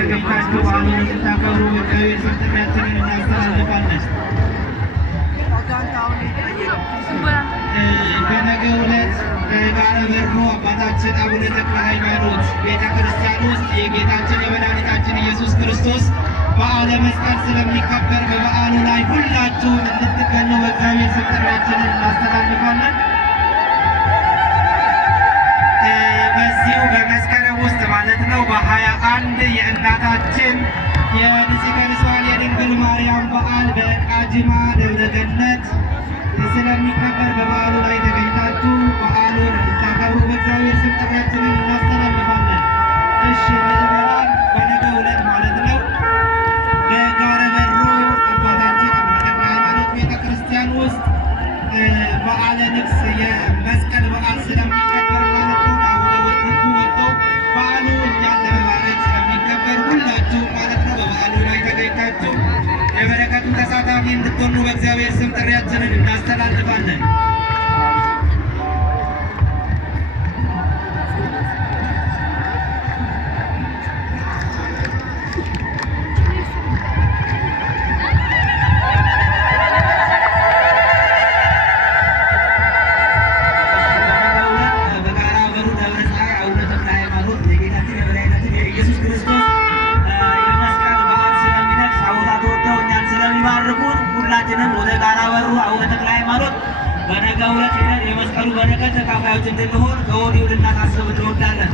ተገኝታችሁ በዓሉን እንድታከብሩ በእግዚአብሔር ስም ጥሪያችንን እናስተላልፋለን። በነገው ዕለት በጋረ በሮ አባታችን አቡነ ተክለ ሃይማኖት ቤተ ክርስቲያን ውስጥ የጌታችን የመድኃኒታችን ኢየሱስ ክርስቶስ በዓለ መስቀል ስለሚከበር በበዓሉ ላይ ሁላችሁም እንድትገኙ በእግዚአብሔር ስም ጥሪያችንን እናስተላልፋለን። በዚሁ በመስከረም ውስጥ ማለት ነው በ21 የእናታችን የንጽሕተ ንጹሐን የድንግል ማርያም በዓል በቃጂማ ደብረ ገነት ስለሚከበር በበዓሉ ላይ ተገኝታችሁ በዓሉን እንድታከብሩ በእግዚአብሔር ስም ጥሪያችንን እናስተላልፋለን። እሺ ምዕመናን፣ በነገው ዕለት ማለት ነው በጋረ በሮ አባታችን አቡነ ተክለ ሃይማኖት ቤተ ክርስቲያን ውስጥ በዓለ ንግሥ የመስቀል በዓል ስለሚከበር ማለት ነው ሕጉ ወጥቶ በዓሉ እኛን ለመባረክ ስለሚከበር ሁላችሁ ማለት ነው በበዓሉ ላይ ተገኝታችሁ የበረከቱ ተሳታፊ እንድትሆኑ በእግዚአብሔር ስም ጥሪያችንን እናስተላልፋለን። ሁላችንም ወደ ጋራ በሩ አቡነ ተክለ ሃይማኖት በነገው ዕለት ሄደን የመስቀሉ በረከት ተካፋዮች እንድንሆን ከወዲሁ ልናሳስብ እንወዳለን።